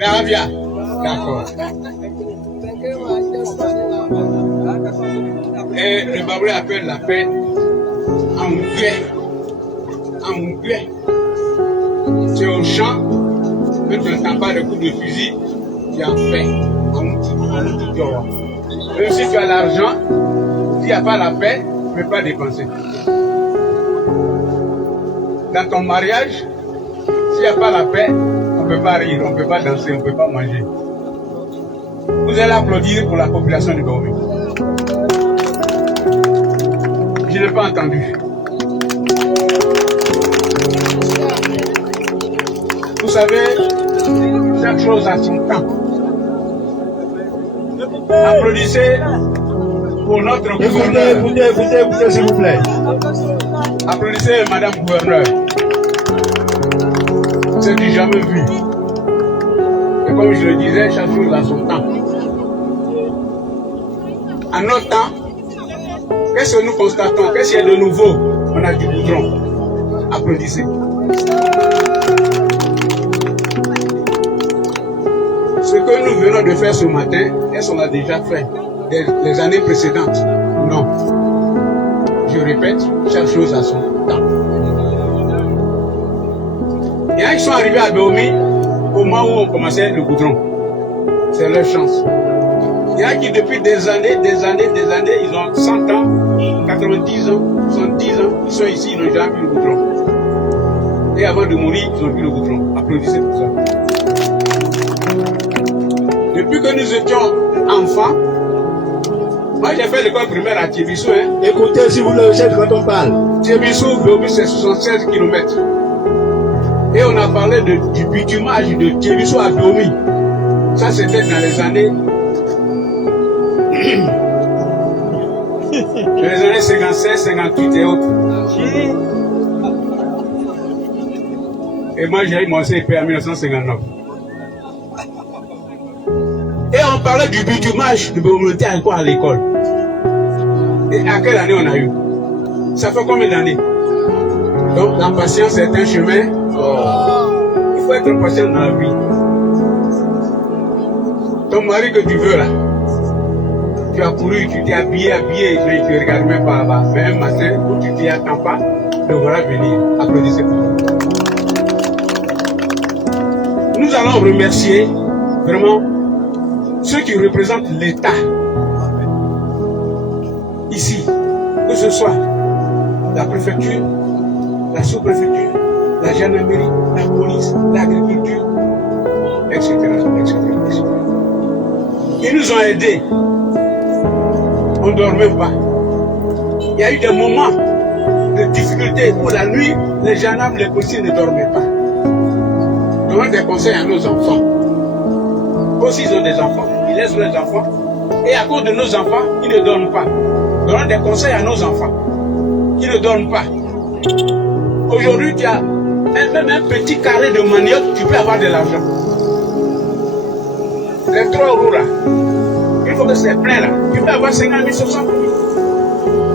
Mais Arabia, d'accord. Et le Baboué appelle la paix anglais. Anglais. C'est au champ, que tu n'entends pas le coup de fusil, tu as paix. Même si tu as l'argent, s'il n'y a pas la paix, tu ne peux pas dépenser. Dans ton mariage, s'il n'y a pas la paix, on ne peut pas rire, on ne peut pas danser, on ne peut pas manger. Vous allez applaudir pour la population du Dahomey. Je n'ai pas entendu. Vous savez, chaque chose a son temps. Applaudissez pour notre gouverneur. Écoutez, s'il vous plaît. Applaudissez Madame Gouverneur. C'est du jamais vu. Et comme je le disais, chaque chose a son temps. En notre temps, qu'est-ce que nous constatons? Qu'est-ce qu'il y a de nouveau? On a du goudron. Applaudissez. Ce que nous venons de faire ce matin, est-ce qu'on a déjà fait les années précédentes? Non. Je répète, chaque chose a son temps. Il y en a qui sont arrivés à Dahomey au moment où on commençait le goudron. C'est leur chance. Il y en a qui depuis des années, ils ont 100 ans, 90 ans, 70 ans, ils sont ici, ils n'ont jamais vu le goudron. Et avant de mourir, ils ont vu le goudron. Applaudissez pour ça. Depuis que nous étions enfants, moi j'ai fait l'école primaire à Thiébissou. Écoutez, si vous le chef, quand on parle. Thiébissou, Dahomey, c'est 76 km. Et on a parlé du bitumage de Thiébissou à Dahomey. Ça c'était dans les années... les années 56, 58 et autres. Et moi j'ai eu mon CP en 1959. Et on parlait du bitumage de Dahomey encore à l'école. Et à quelle année on a eu? Ça fait combien d'années? Donc la patience est un chemin. Il faut être patient dans la vie. Ton mari que tu veux là, tu as couru, tu t'es habillé, mais tu ne regardes même pas là-bas. Mais un matin où tu t'y attends pas, le voilà venir. Applaudissez. Nous allons remercier vraiment ceux qui représentent l'État ici, que ce soit la préfecture, la sous-préfecture, la gendarmerie, la police, l'agriculture, etc., etc., etc. Ils nous ont aidés. On ne dormait pas. Il y a eu des moments de difficulté où la nuit, les gendarmes, les policiers ne dormaient pas. Donnons des conseils à nos enfants. Aussi, ils ont des enfants, ils laissent leurs enfants. Et à cause de nos enfants, ils ne dorment pas. Donnons des conseils à nos enfants. Ils ne dorment pas. Aujourd'hui, tu as même un petit carré de manioc, tu peux avoir de l'argent. Les 3 roues là, il faut que c'est plein là. Tu peux avoir 50 000, 60 000.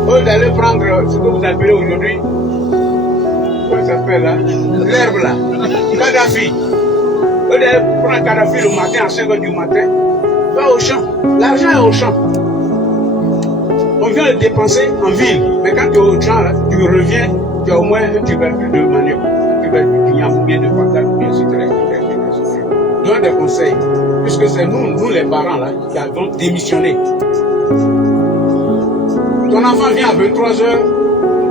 Au lieu d'aller prendre ce que vous appelez aujourd'hui, comment ça s'appelle là, l'herbe là, Kadhafi. Au lieu d'aller prendre Kadhafi le matin à 5 h du matin, va au champ. L'argent est au champ. On vient le dépenser en ville. Mais quand tu es au champ là, tu reviens, tu as au moins un tubercule de manioc, un tubercule de d'igname, bien de patate, bien etc. Donne des conseils. Puisque c'est nous les parents là, qui avons démissionné. Ton enfant vient à 23 h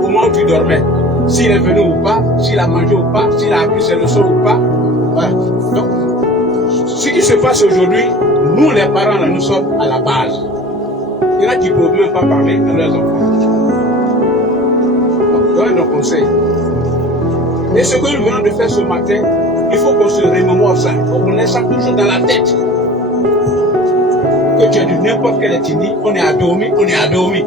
au moment où tu dormais. S'il est venu ou pas, s'il a mangé ou pas, s'il a appris ses leçons ou pas. Voilà. Donc, ce qui se passe aujourd'hui, nous les parents là, nous sommes à la base. Il y en a qui ne peuvent même pas parler à leurs enfants. Donc, donne nos conseils. Et ce que nous venons de faire ce matin, il faut qu'on se remémore ça. Il faut qu'on ait ça toujours dans la tête. Que tu es de n'importe quelle ethnie, on est à Dahomey, on est à Dahomey.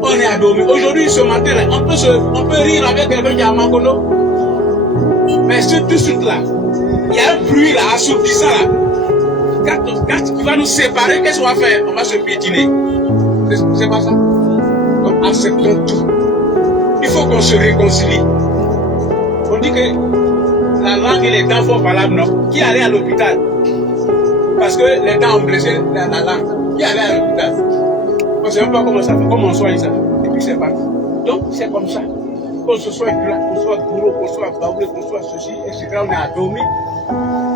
On est à Dahomey. Aujourd'hui, ce matin, là, on peut rire avec quelqu'un qui est à Mangono. Mais tout de suite là, il y a un bruit là, assourdissant là. Quand tu vas nous séparer, qu'est-ce qu'on va faire? On va se piétiner. C'est pas ça. Donc acceptons tout. Il faut qu'on se réconcilie. On dit que la langue et les dents font valable, non? Qui allait à l'hôpital? Parce que les dents ont blessé la langue. Qui allait à l'hôpital? On ne sait même pas comment ça fait, comment on soigne ça. Et puis c'est parti. Donc c'est comme ça. Qu'on se soit là, qu'on soit bourreau, qu'on soit baoulé, qu'on soit ceci, etc. On est adormi.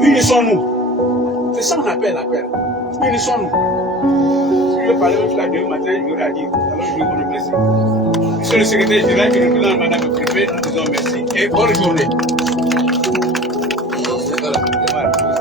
Unissons-nous. C'est ça qu'on appelle l'appel. Unissons-nous. Si je veux parler même là demain matin, je l'aurais dit. Alors je vais vous remercier. Monsieur le secrétaire général qui nous présente Madame le Préfet, nous disons merci et bonne journée.